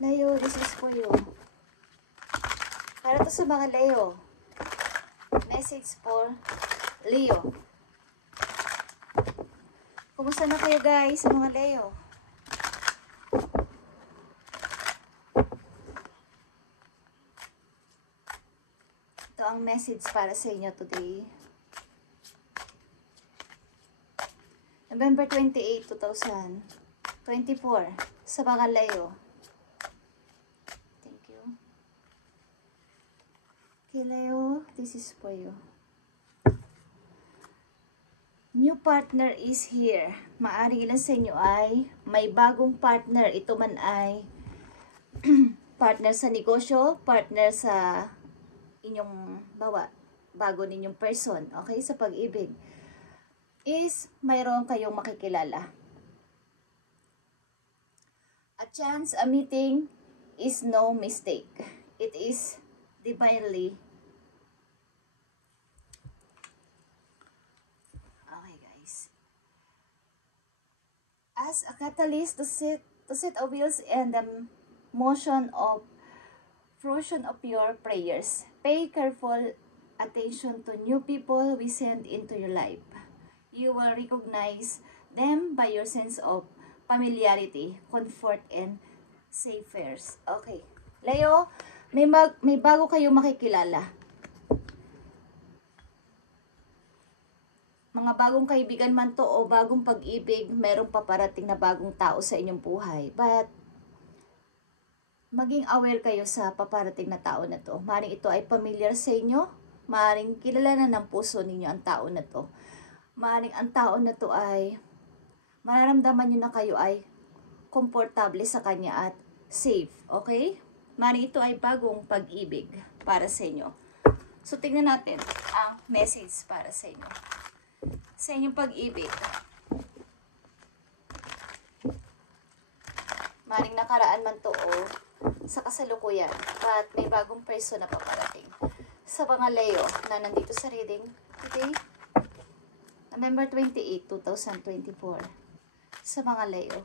Leo, this is for you. Para to sa mga Leo. Message for Leo. Kumusta na kayo guys sa mga Leo? Ito ang message para sa inyo today. November 28, 2024 sa mga Leo. Thank you. Okay, Leo, this is for you. New partner is here. Maaring ilan sa inyo ay may bagong partner. Ito man ay partner sa negosyo, partner sa inyong bago ninyong person, okay, sa pag-ibig. Is mayroon kayong makikilala. A chance, a meeting is no mistake. It is divinely. Okay, guys. As a catalyst to set a wheels and the motion of fruition of your prayers, pay careful attention to new people we send into your life. You will recognize them by your sense of familiarity, comfort, and safe fares. Okay. Leo, may bago kayong makikilala. Mga bagong kaibigan man to o bagong pag-ibig, merong paparating na bagong tao sa inyong buhay. But, maging aware kayo sa paparating na tao na to. Maring ito ay familiar sa inyo. Maring kilala na ng puso ninyo ang tao na to. Maring ang tao na to ay mararamdaman nyo na kayo ay komportable sa kanya at safe. Okay? Maring ito ay bagong pag-ibig para sa inyo. So, tingnan natin ang message para sa inyo. Sa inyong pag-ibig. Maring nakaraan man to o sa kasalukuyan. At may bagong person na paparating. Sa mga Leo na nandito sa reading today. November 28, 2024. Sa mga Leo.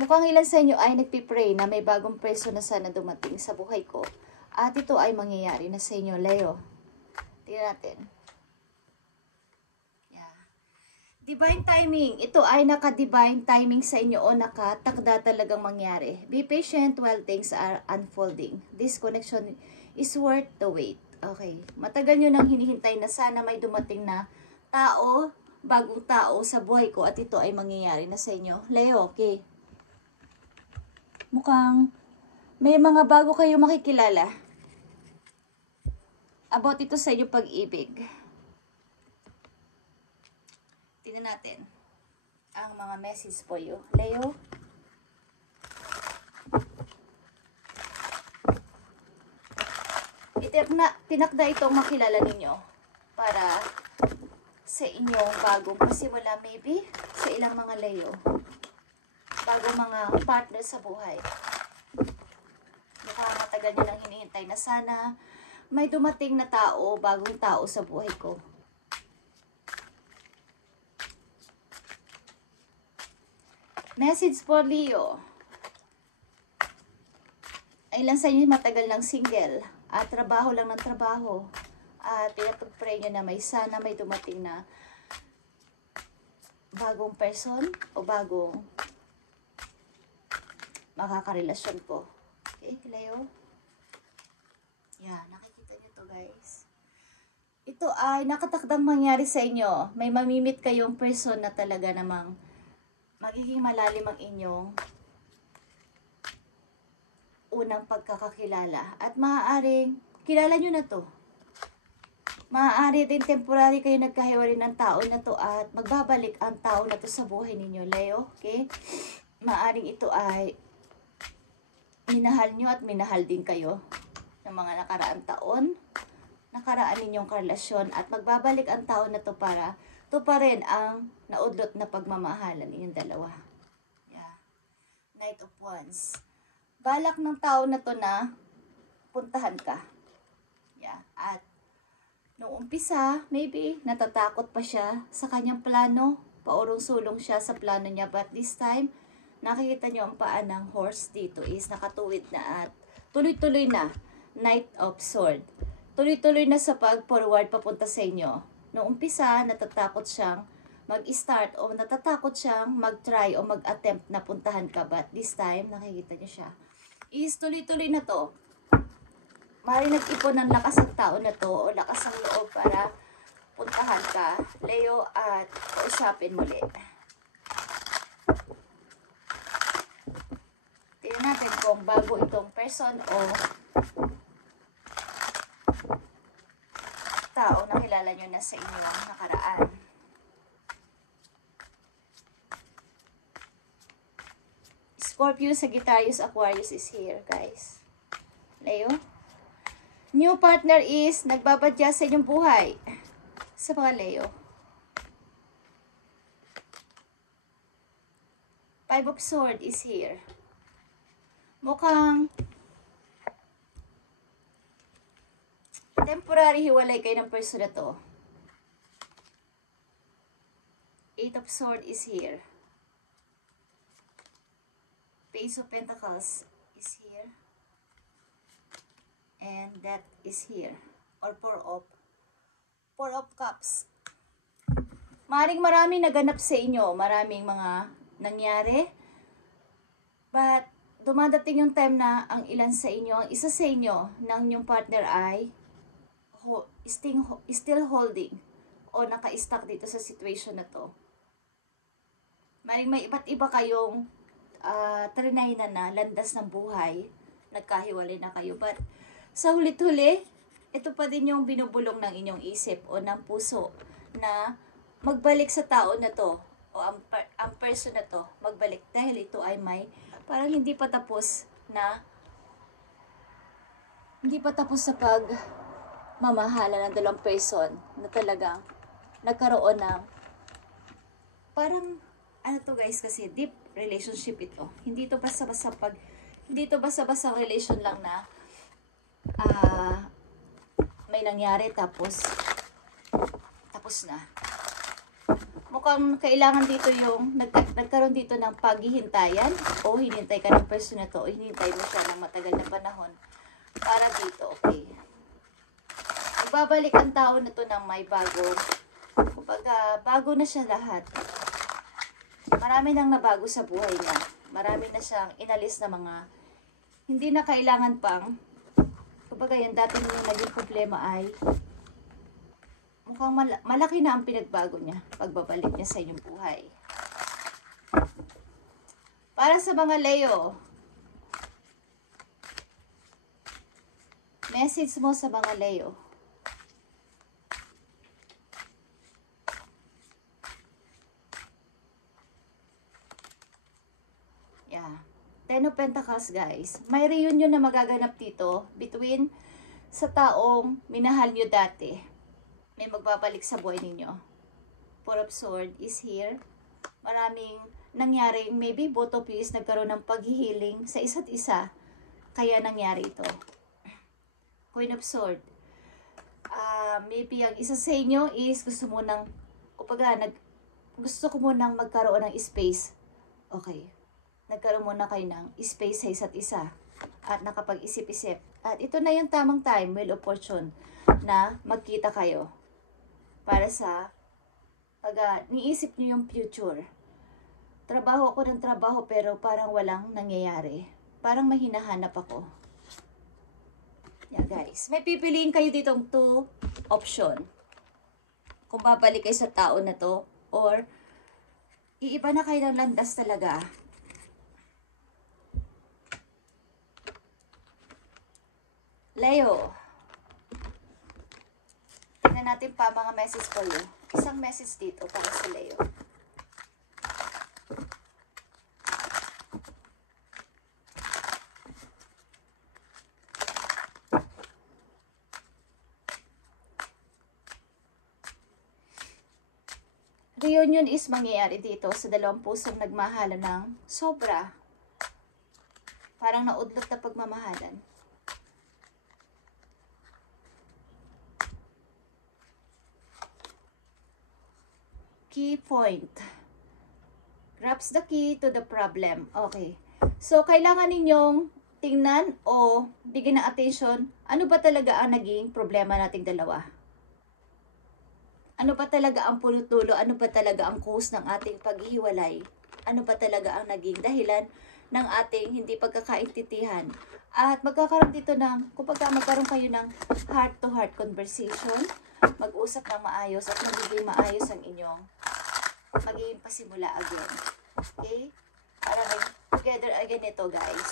Mukhang ilan sa inyo ay nagpipray na may bagong person na sana dumating sa buhay ko. At ito ay mangyayari na sa inyo, Leo. Tingnan natin. Yeah. Divine timing. Ito ay naka-divine timing sa inyo o nakatakda talagang mangyari. Be patient while things are unfolding. This connection is worth the wait. Okay. Matagal nyo nang hinihintay na sana may dumating na tao, bagong tao sa buhay ko at ito ay mangyayari na sa inyo. Leo, okay. Mukhang may mga bago kayo makikilala. About ito sa inyong pag-ibig. Tingnan natin ang mga message for you. Leo. Tinakda itong makilala ninyo para sa inyong bagong pasimula, maybe sa ilang mga Leo. Bagong mga partner sa buhay. Mukhang matagal nyo nang hinihintay na sana may dumating na tao, bagong tao sa buhay ko. Message for Leo. Ay lang sa inyo matagal ng single at trabaho lang ng trabaho. At pinapag-pray nyo na sana may dumating na bagong person o bagong makakarelasyon ko. Okay, Leo? Yan, nakikita nyo to guys. Ito ay nakatakdang mangyari sa inyo. May mamimit kayong person na talaga namang magiging malalim ang inyong unang pagkakakilala. At maaaring, kilala nyo na to. Maaari din temporary kayo nagkahiwalay ng tao na to at magbabalik ang tao na to sa buhay ninyo, Leo. Okay? Maaaring ito ay minahal nyo at minahal din kayo ng mga nakaraang taon, nakaraan ninyong karelasyon at magbabalik ang tao na to para tuparin ang naudlot na pagmamahalan ninyong dalawa. Yeah. Knight of Wands. Balak ng tao na to na puntahan ka. Yeah. At nung umpisa, maybe natatakot pa siya sa kanyang plano. Paurong-sulong siya sa plano niya. But this time, Nakikita nyo ang paa ng horse dito is nakatuwid na at tuloy-tuloy na. Knight of Sword. Tuloy-tuloy na sa pag-forward papunta sa inyo. Noong umpisa, natatakot siyang mag-start o natatakot siyang mag-try o mag-attempt na puntahan ka. But this time, nakikita nyo siya. Is tuloy-tuloy na to. Maaaring nag-ipon ng lakas ang tao na to o lakas ang loob para puntahan ka, Leo, at kausapin muli. Tingnan natin kung bago itong person o tao na kilala nyo na sa inyong nakaraan. Scorpio, Sagittarius, Aquarius is here, guys. Leo. New partner is nagbabadya sa inyong buhay. Sa mga Leo. Five of Swords is here. Mukhang temporary hiwalay kayo ng person na to. Eight of Swords is here. Page of Pentacles is here. And that is here. Or Four of Cups. Maring maraming naganap sa inyo. Maraming mga nangyari. But dumadating yung time na ang ilan sa inyo, ang isa sa inyo ng inyong partner ay still holding o naka-stuck dito sa situation na to. Maring may iba't iba kayong trinay na landas ng buhay, nagkahiwalay na kayo. But sa hulit-huli, ito pa din yung binubulong ng inyong isip o ng puso na magbalik sa tao na to o ang person na to, magbalik dahil ito ay may parang hindi pa tapos sa pagmamahala ng dalawang person na talagang nagkaroon ng parang ano to guys, kasi deep relationship ito. Hindi to basta-basta relation lang na may nangyari tapos na. Mukhang kailangan dito yung nagkaroon dito ng paghihintayan o hinintay ka ng person na to o hinintay mo siya ng matagal na panahon para dito, okay. Magbabalik ang tao na to ng may bago. Kumbaga, bago na siya lahat. Marami nang nabago sa buhay niya. Marami na siyang inalis na mga hindi na kailangan pang kumbaga yung dati yung naging problema ay mukhang malaki na ang pinagbago niya pagbabalik niya sa inyong buhay. Para sa mga Leo, message mo sa mga Leo. Yeah. Ten of Pentacles, guys. May reunion na magaganap dito between sa taong minahal nyo dati. May magbabalik sa buhay ninyo. Four of Swords is here. Maraming nangyaring, maybe both of you is nagkaroon ng paghihiling sa isa't isa. Kaya nangyari ito. Queen of Swords. Maybe ang isa sa inyo is gusto mo nang, gusto ko mo nang magkaroon ng space. Okay. Nagkaroon muna kayo ng space sa isa't isa. At nakapag-isip-isip. At ito na yung tamang time, Wheel of Fortune, na magkita kayo. Para sa niisip niyo yung future. Trabaho ako ng trabaho pero parang walang nangyayari. Parang may hinahanap ako. Yeah, guys. May pipiliin kayo ditong 2 option. Kung babalik kayo sa tao na to or iiba na kayo ng landas talaga. Leo. Tingnan natin pa mga message for you. Isang message dito para sa Leo. Reunion is mangyayari dito sa dalawang pusong nagmahalan ng sobra. Parang naudlot na pagmamahalan. Key point. grabs the key to the problem. Okay. So, kailangan ninyong tingnan o bigyan ng attention, ano ba talaga ang naging problema nating dalawa? Ano ba talaga ang puno-tulo? Ano ba talaga ang cause ng ating paghihiwalay? Ano ba talaga ang naging dahilan ng ating hindi pagkakaintindihan? At magkakaroon dito ng, kumbaga magkaroon kayo ng heart-to-heart conversation, mag-usap ng maayos at magiging maayos ang inyong magiging pasimula again. Okay? Para together again ito, guys.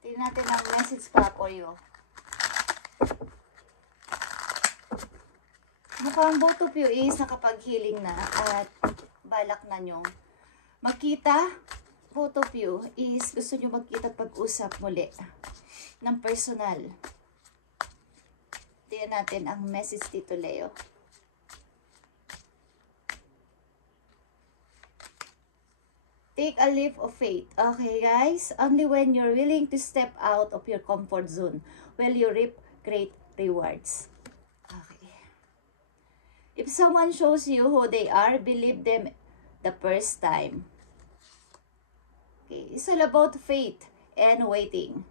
Tingnan natin ang message pa for you. Mukhang both of you is nakapag-healing na at balak na nyong magkita. Both of you is gusto nyo magkita at pag-usap muli ng personal. Tingnan natin ang message dito, Leo. Take a leap of faith. Okay, guys? Only when you're willing to step out of your comfort zone will you reap great rewards. Okay. If someone shows you who they are, believe them the first time. Okay. It's all about faith and waiting.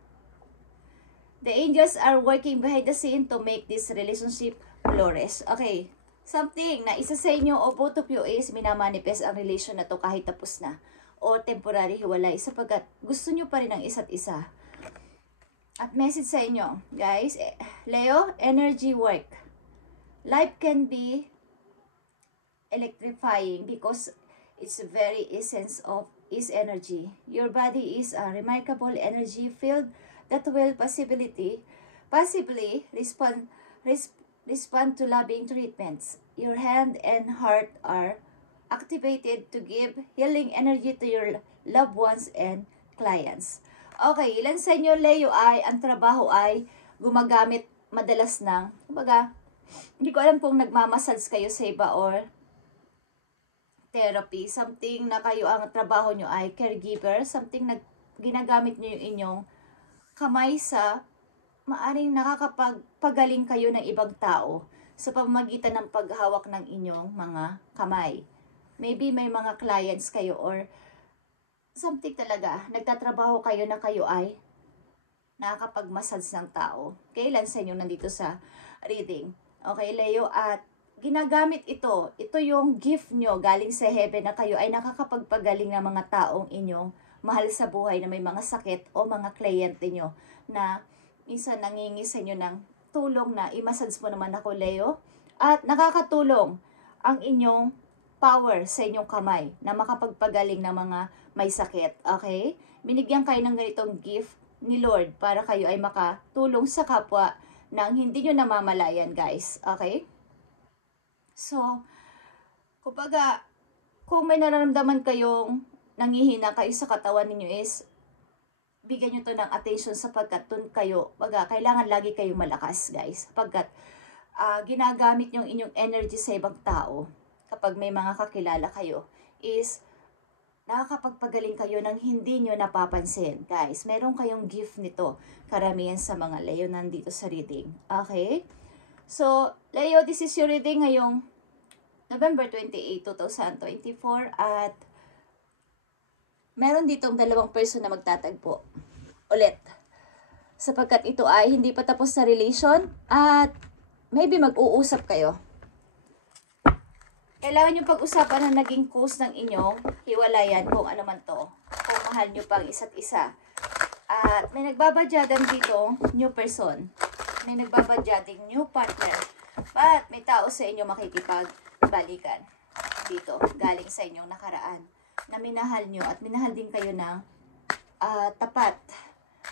The angels are working behind the scene to make this relationship flourish. Okay. Something na isa sa inyo o both of you is minamanifest ang relation na to kahit tapos na o temporary hiwalay sapagkat gusto nyo pa rin ang isa't isa. At message sa inyo, guys, Leo, energy work. Life can be electrifying because it's the very essence of is energy. Your body is a remarkable energy field that will possibly respond to loving treatments. Your hand and heart are activated to give healing energy to your loved ones and clients. Okay, ilan sa inyo, Leo, ay ang trabaho ay gumagamit madalas ng, kumbaga, hindi ko alam kung nagmamassage kayo sa iba or therapy, something na kayo ang trabaho nyo ay caregiver, something na ginagamit nyo yung inyong kamay sa maaring nakakapagaling kayo ng ibang tao sa pamamagitan ng paghawak ng inyong mga kamay. Maybe may mga clients kayo or something talaga, nagtatrabaho kayo na kayo ay nakakapag-massage ng tao. Kailan sa inyo nandito sa reading? Okay, Leo, at ginagamit ito. Ito yung gift nyo galing sa heaven na kayo ay nakakapagpagaling ng mga taong inyong mahal sa buhay na may mga sakit o mga kliyente nyo na minsan nangingi sa inyo ng tulong na i-massage mo naman ako, Leo. At nakakatulong ang inyong power sa inyong kamay na makapagpagaling ng mga may sakit. Okay? Binigyan kayo ng ganitong gift ni Lord para kayo ay makatulong sa kapwa nang hindi nyo namamalayan, guys. Okay? So, kumbaga, kung may nararamdaman kayong nangihina kayo sa katawan ninyo is, bigyan nyo to ng attention sapagkat dun kayo, kailangan lagi kayong malakas, guys. Sapagkat ginagamit nyo inyong energy sa ibang tao kapag may mga kakilala kayo is nakakapagpagaling kayo ng hindi nyo napapansin. Guys, meron kayong gift nito. Karamihan sa mga Leo nandito sa reading. Okay? So, Leo, this is your reading ngayong November 28, 2024 at meron ditong dalawang person na magtatagpo ulit. Sapagkat ito ay hindi pa tapos sa relation at maybe mag-uusap kayo. Kailangan nyo pag-usapan na naging cause ng inyong hiwalayan kung ano man to. Kung mahal nyo pang isa't isa. At may nagbabadyadang dito, new person. May nagbabadyading new partner. But may tao sa inyo makikipagbalikan dito. Galing sa inyong nakaraan. Na minahal nyo at minahal din kayo ng tapat.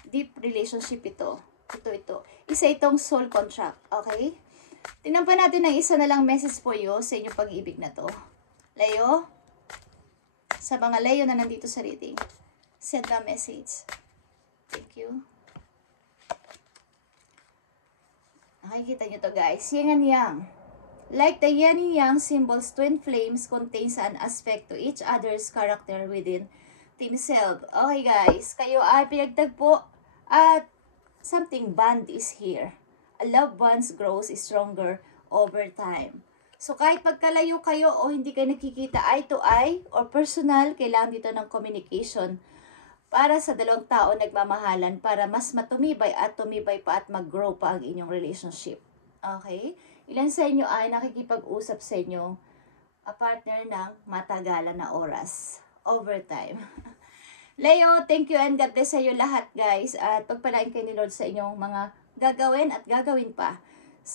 Deep relationship ito. Ito. Isa itong soul contract. Okay? Tingnan pa natin ang isa na lang message for you sa inyong pag-ibig na to. Leo, sa mga Leo na nandito sa reading, send a message. Thank you. Nakikita nyo to, guys. Yin and Yang. Like the yin and yang symbols, twin flames contains an aspect to each other's character within themselves. Okay, guys. Kayo ay pinagtagpo at something bond is here. A love bonds grows stronger over time. So, kahit pagkalayo kayo o hindi kayo nakikita eye to eye or personal, kailangan dito ng communication para sa dalawang tao nagmamahalan para mas matumibay at tumibay pa at mag-grow pa ang inyong relationship. Okay? Ilan sa inyo ay nakikipag-usap sa inyo a partner ng matagalan na oras. Overtime. Leo, thank you and God bless sa iyo lahat guys. At pagpalain kayo ni Lord sa inyong mga gagawin at gagawin pa.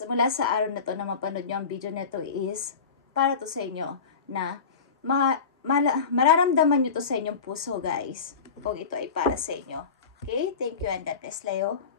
Mula sa araw na to na mapanood nyo ang video na to is para to sa inyo na mararamdaman nyo to sa inyong puso guys. Kung ito ay para sa inyo. Okay? Thank you and God bless, Leo.